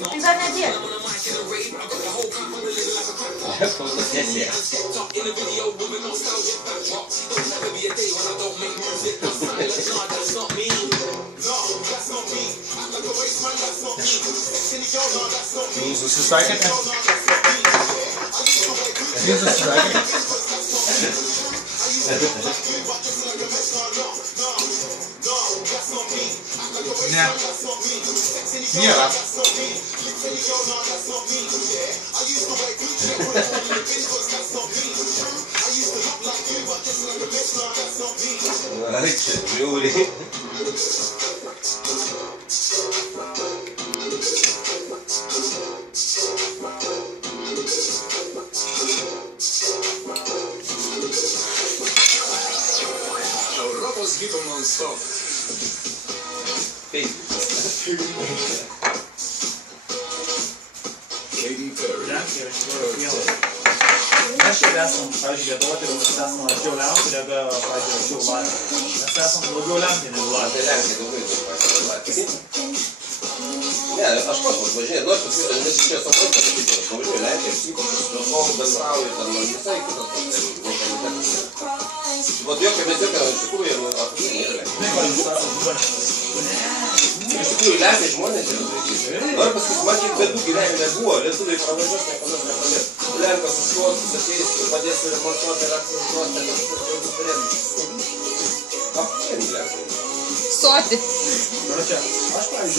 Tai dar nedėk. Jūs susisakėte? Jūs susisakėte? Ne. Nėra. Ai, čia žiūri. Europos hitų non-stop. Kaip? Katy Perry. Lenkija iš tikrųjų mielas. Mes šiaip esam, pavyzdžiui, Lietuvos ir mes esam arčiau Lenkų, negu, pavyzdžiui, arčiau Latvijos. Mes esam daugiau Lenkai negu Tai Latvijos. Lenkija daugiau daug Latvijos. Ne, aš pats važiuoju, nors pasakyti, aš nesišėjęs to laiką, bet aš važiuoju Lenkiją, aš ypač su žmogu bendrauju, ten man visai kitas mentalitetas. Vat jokio mes jokio, iš tikrųjų, apskritai nėra Lenkija. Žinai, pavyzdžiui, esam dabar. Iš tikrųjų, Lenkai žmonės yra laikyti. Noriu pasakyti, man kiek bėdų gyvenime buvo, lietuviai pravažiuos, niekados nepalės. Lenkas užklos, ateis, padės remontuoti, raktuoti, apskritai Lenkai. Soti. Aš, pavyzdžiui,